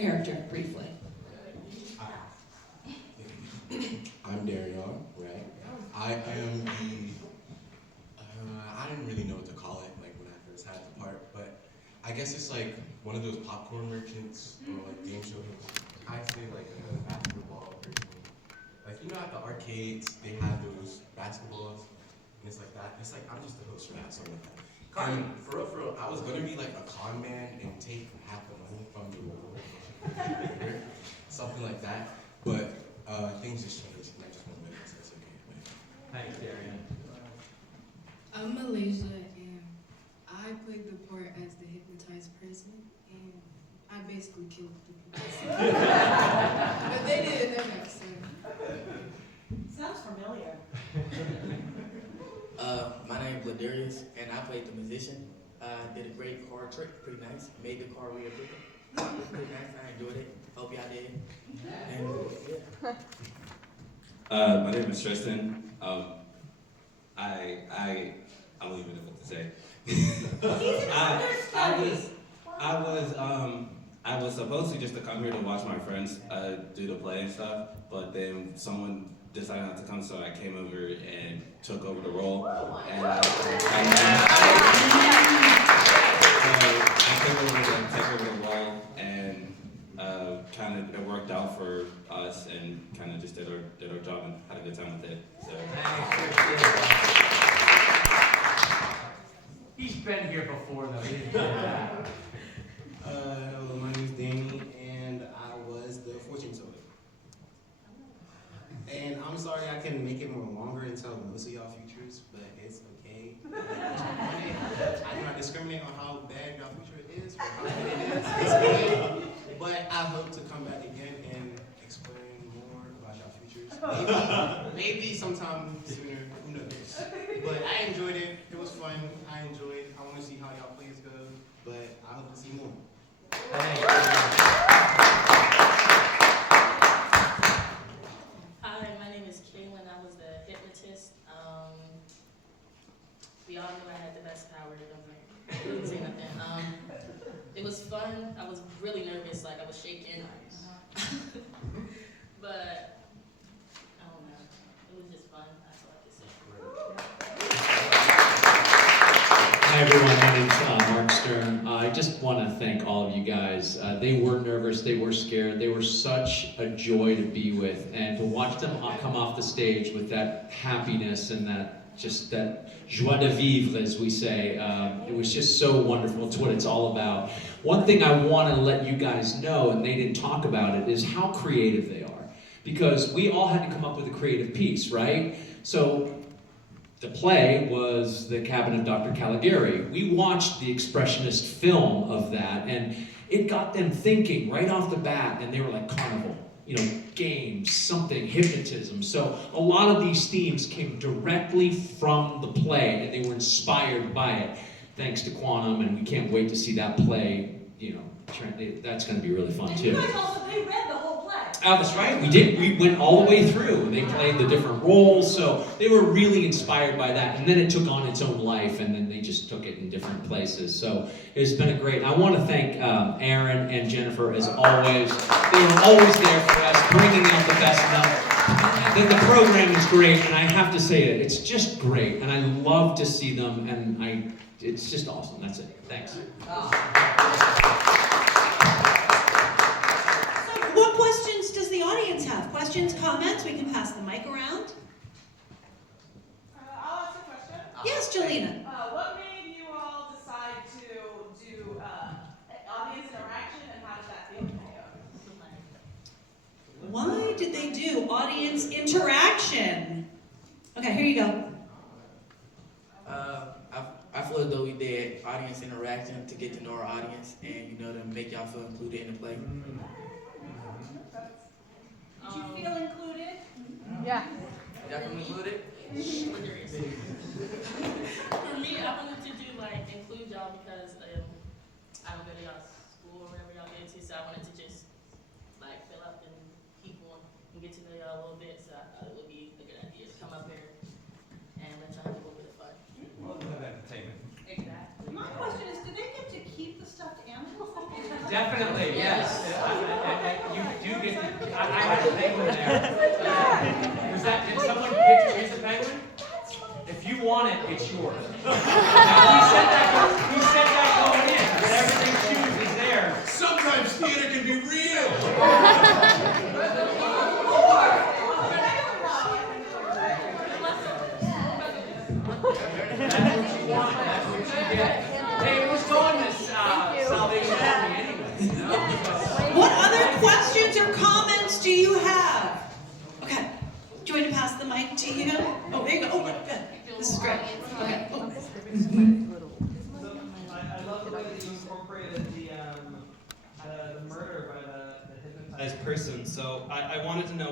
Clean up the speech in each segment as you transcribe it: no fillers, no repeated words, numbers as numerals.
your character briefly. I'm Darion, right? I am I didn't really know what to call it like when I first had the part, but I guess it's like one of those popcorn merchants or like game show. I'd say like a basketball person. Like you know at the arcades they have those basketballs and it's like that. It's like I'm just the host for that, something like that. And for real, I was gonna be like a con man and take half the money from the reward, something like that. But things just changed and I just went with it, so it's okay. Thanks, Darian. I'm Malaysia, and I played the part as the hypnotized person, and I basically killed the people. But they didn't know that, so. Sounds familiar. My name is Ladarius, and I played the musician. Did a great car trick, pretty nice. Made the car real quick. Pretty nice, I enjoyed it. Hope y'all did. And, yeah. My name is Tristan. I don't even know what to say. I was supposed to just to come here to watch my friends do the play and stuff, but then someone decided not to come, so I came over and took over the role. And I took over the role, and kind of it worked out for us, and kind of just did our job and had a good time with it. So. He's been here before, though. Hello, my name's Danny, and I was the fortune teller. And I'm sorry I couldn't make it more longer and tell most of y'all futures, but it's okay. I do not discriminate on how bad y'all future is or how good it is. It's good. But I hope to come back again and explain more about y'all futures. Maybe sometime sooner, who knows. But I enjoyed it. It was fun. I enjoyed it. I want to see how y'all plays go, but I hope to see more. Hi, my name is Kaylin. I was the hypnotist. We all knew I had the best power. I didn't say nothing. It was fun. I was really nervous, like I was shaking. But I don't know. It was just fun. That's all I can say. Hi everyone, my name's Mark Stern. I just want to thank all of you guys. They were nervous, they were scared, they were such a joy to be with, and to watch them come off the stage with that happiness and that joie de vivre, as we say. It was just so wonderful. It's what it's all about. One thing I want to let you guys know, and they didn't talk about it, is how creative they are. Because we all had to come up with a creative piece, right? So the play was The Cabin of Dr. Caligari. We watched the expressionist film of that, and it got them thinking right off the bat, and they were like, carnival, games, something, hypnotism. So a lot of these themes came directly from the play, and they were inspired by it, thanks to Quantum, and we can't wait to see that play. That's going to be really fun too. And you guys also, they read the whole play. Oh, that's right. We did. We went all the way through. They played the different roles, so they were really inspired by that. And then it took on its own life, and then they just took it in different places. So it's been a great. I want to thank Aaron and Jennifer as always. They were always there for us, bringing out the best stuff. The program is great, and I have to say it. It's just great, and I love to see them. And it's just awesome. That's it. Thanks. What questions does the audience have? Questions, comments? We can pass the mic around. I'll ask a question. Yes, Jolena. What made you all decide to do audience interaction, and how did that feel for you? Why did they do audience interaction? Okay, here you go. I feel as though we did audience interaction to get to know our audience and, to make y'all feel included in the play. Did you feel included? Yeah. Y'all feel included? For me, I wanted to do include y'all because I don't go to y'all school or whatever y'all go to, so I wanted to just fill up and people and get to know y'all a little bit. So I thought it would be a good idea to come up here and let y'all have a little bit of fun. Well, we have entertainment. Exactly. My question is, do they get to keep the stuffed animals? Definitely, yes. I had a penguin there. Did someone pitch Chase a penguin? If you want it, it's yours. He said that going in, that everything shoes is there. Sometimes theater can be real. That's what you want, that's what you get. Hey, who's going this Salvation Army anyway? You know? What other questions or comments do you have? Okay. Do you want to pass the mic to you? Oh, there you go. Oh, good. This is great. Okay. Oh. So I love the way that you incorporated the murder by the hypnotized person. So I wanted to know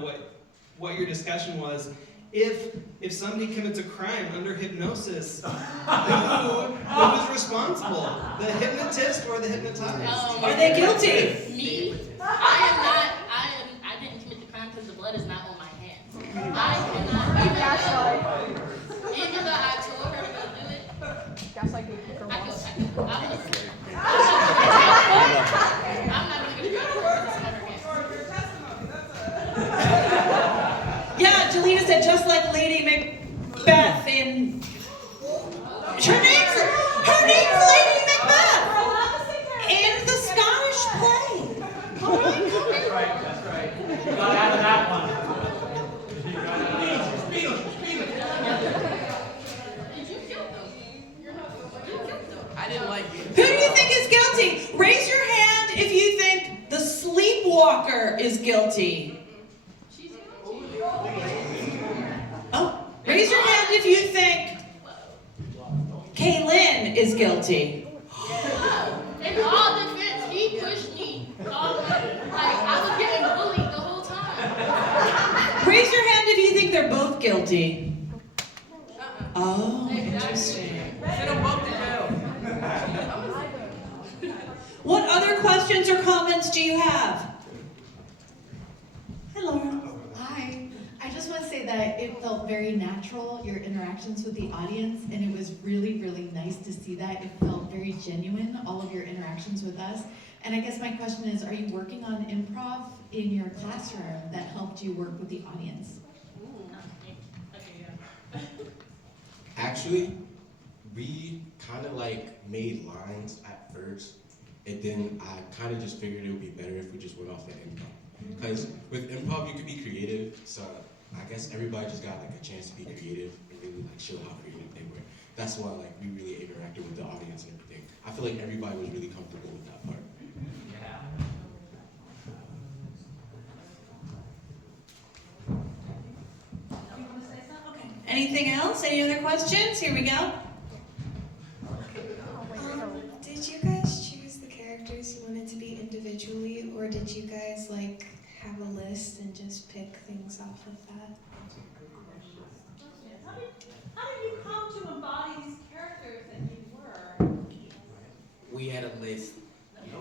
what your discussion was. If somebody commits a crime under hypnosis, who is responsible? The hypnotist or the hypnotized? Are they guilty? Me? I didn't commit the crime because the blood is not on my hands. I cannot, even though I told her to go do it, I'm not even gonna go to court because it's never against me. Yeah, Jelena said just like Lady Macbeth in. Her name's Lady Macbeth in the Scottish play. All right, come That's right. You got out of that one. Did you kill them? You killed them. I didn't like it. Who do you think is guilty? Raise your hand if you think the sleepwalker is guilty. She's guilty. Oh, raise your hand if you think Kaylin is guilty. In all defense, he pushed me. I was getting bullied the whole time. Raise your hand if you think they're both guilty. Oh, interesting. Send them both to jail. What other questions or comments do you have? Hi, Laura. Hi. I just want to say that it felt very natural, your interactions with the audience, and it was really, really nice to see that. It felt very genuine, all of your interactions with us. And I guess my question is, are you working on improv in your classroom that helped you work with the audience? Okay, yeah. Actually, we kind of like made lines at first, and then I kind of just figured it would be better if we just went off the improv. Because with improv, you could be creative, so I guess everybody just got like a chance to be creative and really like show how creative they were. That's why like we really interacted with the audience and everything. I feel like everybody was really comfortable with that part. Anything else? Any other questions? Here we go. Did you guys choose the characters you wanted to be individually, or did you guys like have a list and just pick things off of that? How did you come to embody these characters that you were? We had a list. We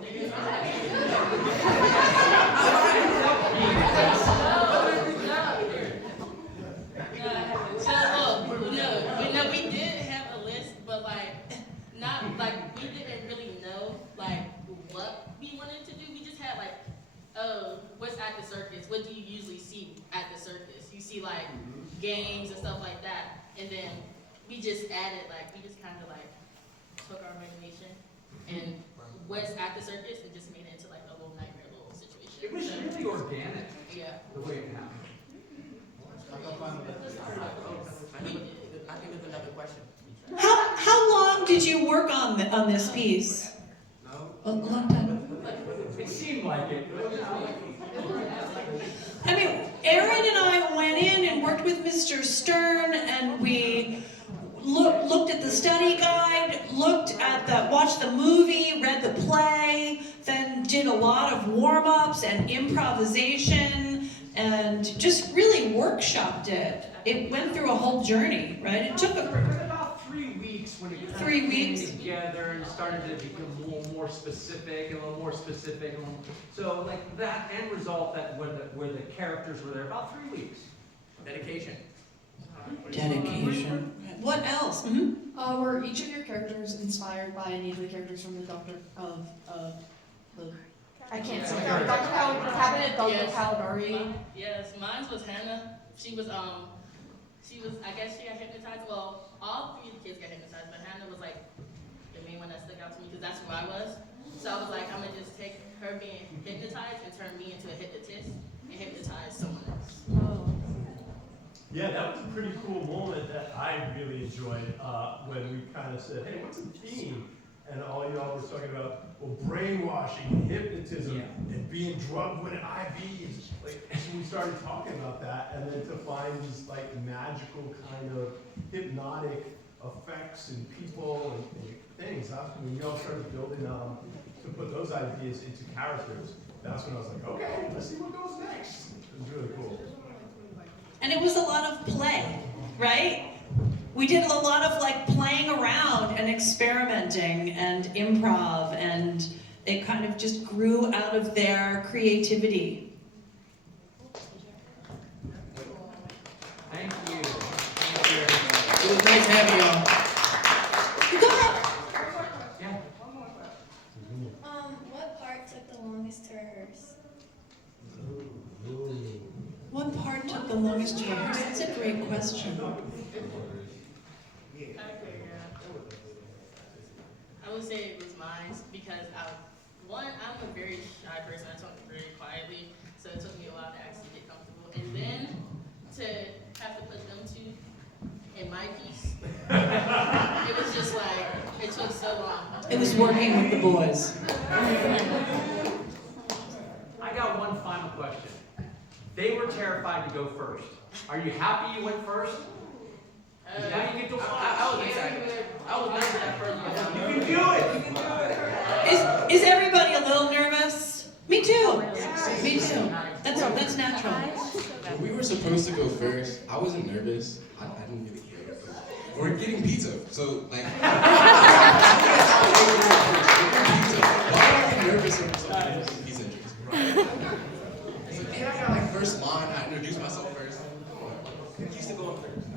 did have a list, but we didn't really know what we wanted to do. We just had what's at the circus? What do you usually see at the circus? You see games and stuff like that, and then we just added we just kind of took our imagination and what's at the circus and just made it into a little nightmare little situation. It was really organic. Yeah. The way it happened. I think there's another question. How long did you work on this piece? A long time. It seemed like it. I mean, Erin and I went in and worked with Mr. Stern, and we looked at the study guide, watched the movie, read the play, then did a lot of warm-ups and improvisation, and just really workshopped it. It went through a whole journey, right? It took about 3 weeks when it kind of came together and started to become more specific and a little more specific. So that end result where the characters were there, about 3 weeks. Dedication. Dedication. What else? Were each of your characters inspired by any of the characters from the I can't see her. Dr. Cabinet, Dr. Yes. Calgary. Yes, mine was Hannah. She was, I guess she got hypnotized. Well, all three of the kids got hypnotized, but Hannah was like the main one that stuck out to me because that's who I was. So I was like, I'm gonna just take her being hypnotized and turn me into a hypnotist and hypnotize someone else. Oh. Yeah, that was a pretty cool moment that I really enjoyed when we kind of said, hey, what's the theme? And all y'all were talking about, well, brainwashing, hypnotism, and being drugged with IVs. Like, so we started talking about that, and then to find these like magical kind of hypnotic effects in people and things. That's when we all started building to put those ideas into characters. That's when I was like, okay, let's see what goes next. It was really cool. And it was a lot of play, right? We did a lot of like playing around and experimenting and improv, and it kind of just grew out of their creativity. Thank you. It was nice having y'all. Go ahead. Yeah. What part took the longest to rehearse? What part took the longest to rehearse? That's a great question. I would say it was mine because I'm a very shy person. I talk very quietly, so it took me a while to actually get comfortable. And then to have to put them two in my piece, it was just like, it took so long. It was working with the boys. I got one final question. They were terrified to go first. Are you happy you went first? Now you get to watch. I was excited. I was nervous at first. You can do it. You can do it. Is everybody a little nervous? Me too. Me too. That's natural. When we were supposed to go first, I wasn't nervous. I didn't really care. We're getting pizza, so like. We're getting pizza. Why would I get nervous over something? Pizza and drinks. So then I got like first line. I introduced myself first. I used to go up first.